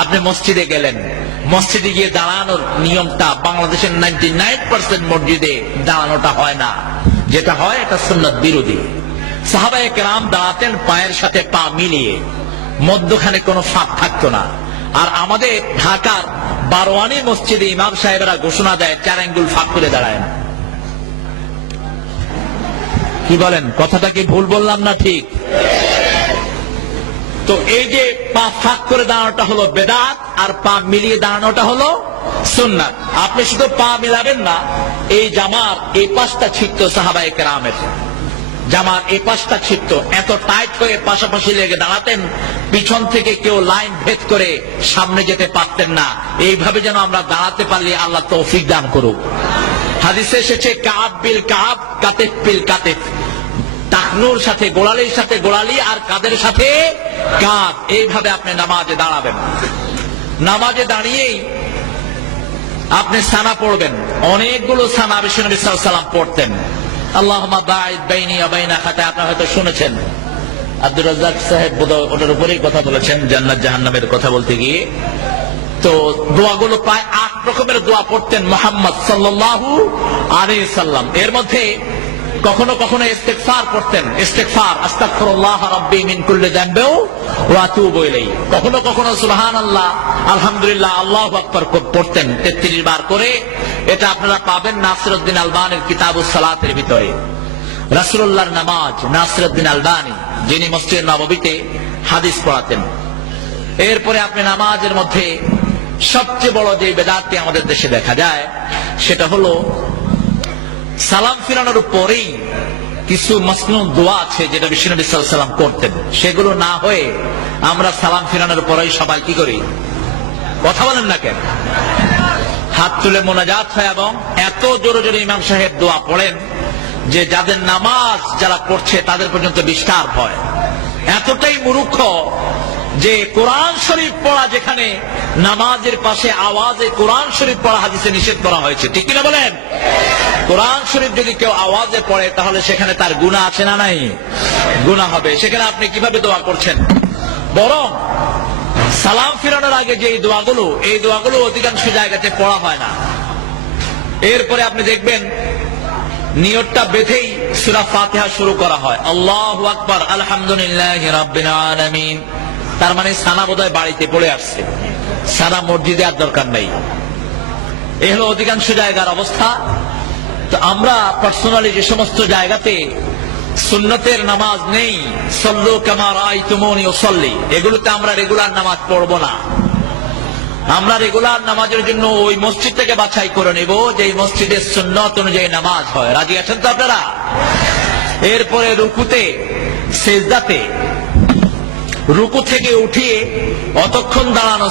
আপনি মসজিদে গেলেন, মসজিদে গিয়ে দাঁড়ানোর নিয়মটা বাংলাদেশের 99% মসজিদে দাঁড়ানোটা হয় না। যেটা হয় এটা সুন্নাত বিরোধী। সাহাবায়ে কেরাম দাঁড়াতেন পায়ের সাথে পা মিলিয়ে, মধ্যখানে কোনো ফাঁক থাকতো না। আর আমাদের ঢাকার বারোয়ানি মসজিদে ইমাম সাহেবেরা ঘোষণা দেয় 4 আঙ্গুল ফাঁক করে দাঁড়ায় না। কি বলেন, কথাটা কি ভুল বললাম না ঠিক? তো এই যে পা ফাঁক করে দাঁড়ানোটা হলো বেদাত, আর পা মিলিয়ে দাঁড়ানোটা হলো সুন্নাত। আপনি শুধু পা মিলাবেন না, এই জামার এই পাশটা ছিটতো সাহাবায়ে কেরামের, জামার এই পাশটা ছিটতো, এত টাইট হয়ে পাশাপাশি লেগে দাঁড়াতেন, পিছন থেকে কেউ লাইন ভেদ করে সামনে যেতে পারতেন না। এইভাবে যেন আমরা দাঁড়াতে পারলে আল্লাহ তৌফিক দান করুক। হাদিসে এসেছে কাব বিল কাব, কাতেফ বিল কাতেফ, টাকনুর সাথে গোড়ালির সাথে গোড়ালি, আর কাদের সাথে কাঁধ। এইভাবে আপনি নামাজে দাঁড়াবেন। নামাজে দাঁড়িয়েই আপনি সানা পড়বেন। অনেকগুলো সানা বিশ্বনবী সাল্লাল্লাহু আলাইহি ওয়াসাল্লাম পড়তেন। আল্লাহুম্মা বাঈদ বাইনি ওয়া বাইনা খাতায়া, আপনারা হয়তো শুনেছেন। আব্দুর রাজ্জাক সাহেব বোধহয় ওটার উপরেই কথা বলেছেন, জান্নাত জাহান্নামের কথা বলতে গিয়ে। তো দোয়াগুলো প্রায় 8 রকমের দোয়া পড়তেন মুহাম্মদ সাল্লাল্লাহু আলাইহি সাল্লাম। এর মধ্যে কখনো কখনো ইস্তিগফার করতেন, ইস্তিগফার, আস্তাগফিরুল্লাহ রাব্বি মিন কুল্লি যামবি ওয়া আতুবু ইলাইহি। কখনো কখনো সুবহানাল্লাহ, আলহামদুলিল্লাহ, আল্লাহু আকবার পড়তেন 33 বার করে। এটা আপনারা পাবেন নাসিরউদ্দিন আলবানীর কিতাবুস সালাতের ভিতরে। রাসূলুল্লাহর নামাজ, নাসিরউদ্দিন আলবানী, যিনি মসজিদ নববীতে হাদিস পড়াতেন। এরপরে আপনি নামাজের মধ্যে সবচেয়ে বড় যে বেদাতটি আমাদের দেশে দেখা যায়, সেটা হলো সালাম ফিরানোর পরেই কিছু মাসনুন দোয়া আছে যেটা বিশ্বনবী সাল্লাল্লাহু আলাইহি ওয়াসাল্লাম করতেন। সেগুলো না হয়ে আমরা সালাম ফিরানোর পরেই সবাই কি করি? কথা বলেন না কেন? হাত তুলে মোনাজাত হয়, এবং এত জোরে জোরে ইমাম সাহেব দোয়া পড়েন যে যাদের নামাজ যারা পড়ছে তাদের পর্যন্ত ডিস্টার্ব হয়। এতটাই মূর্খ যে কোরআন শরীফ পড়া, যেখানে নামাজের পাশে আওয়াজে কোরআন শরীফ পড়া হাদিসে নিষেধ করা হয়েছে, ঠিক কিনা বলেন? কোরআন শরীফ যদি কেউ আওয়াজে পড়ে তাহলে সেখানে তার গুনাহ আছে না নাই? গুনাহ হবে। সেখানে আপনি কিভাবে দোয়া করছেন? বরং সালাম ফিরানোর আগে যে এই দোয়াগুলো অধিকাংশ জায়গাতে পড়া হয় না। এরপরে আপনি দেখবেন নিয়তটা বেঁধেই সূরা ফাতিহা শুরু করা হয়, আল্লাহু আকবার, আলহামদুলিল্লাহি রাব্বিল আলামিন। তার মানে সানা বোধহয় বাড়িতে পড়ে আসছে, সানা মসজিদে আর দরকার নেই। এই হলো অধিকাংশ জায়গার অবস্থা। তো আমরা পার্সোনালি যে সমস্ত জায়গাতে সুন্নতের নামাজ নেই, সল্লু কামা রাআইতুমুনি উসাল্লি, এগুলোতে আমরা রেগুলার নামাজ পড়বো না। আমরা রেগুলার নামাজের জন্য ওই মসজিদ থেকে বাছাই করে নেব যে এই মসজিদের সুন্নত অনুযায়ী নামাজ হয়। রাজি আছেন তো আপনারা? এরপরে রুকুতে, সেজদাতে, রুকু থেকে উঠিয়ে অতক্ষণ দাঁড়ানো